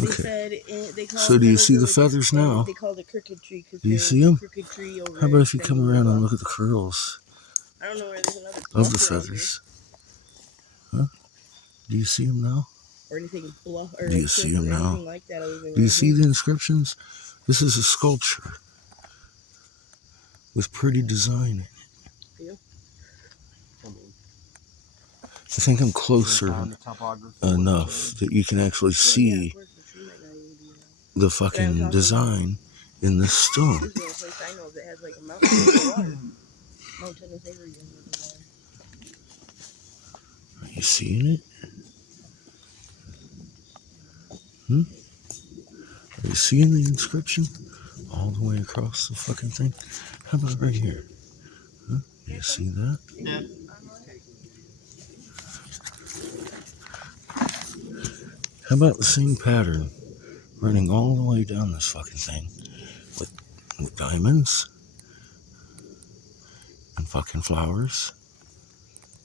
They Okay. said they call So do you see the feathers now? They call it a crooked tree. Do you see them? Crooked tree over How about if you come around and look at the curls I don't know where there's another of the feathers? Huh? Do you see them now? Or anything bluff or do you see them now? like that other than Do you see the inscriptions? This is a sculpture with pretty design. Yeah. I think I'm closer enough that you can actually see the fucking design in this stone. This is the only place I know that has like a mountain with water. Mount Tennessee region with the water. Are you seeing it? Are you seeing the inscription all the way across the fucking thing? How about right here? You see that? Yeah. How about the same pattern running all the way down this fucking thing with diamonds and fucking flowers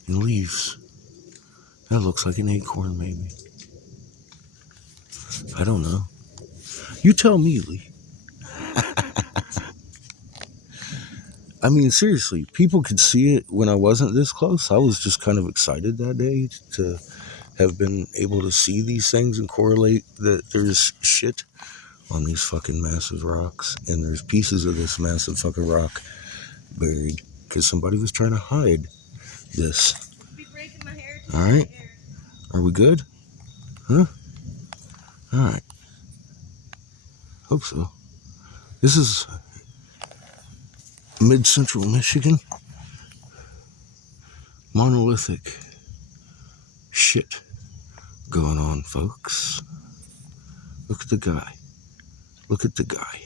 and leaves? That looks like an acorn, maybe. I don't know. You tell me, Lee. I mean, seriously, people could see it when I wasn't this close. I was just kind of excited that day to have been able to see these things and correlate that there's shit on these fucking massive rocks, and there's pieces of this massive fucking rock buried because somebody was trying to hide this. All right, are we good? Huh? All right. Hope so. This is mid-central Michigan. Monolithic shit going on, folks. Look at the guy. Look at the guy.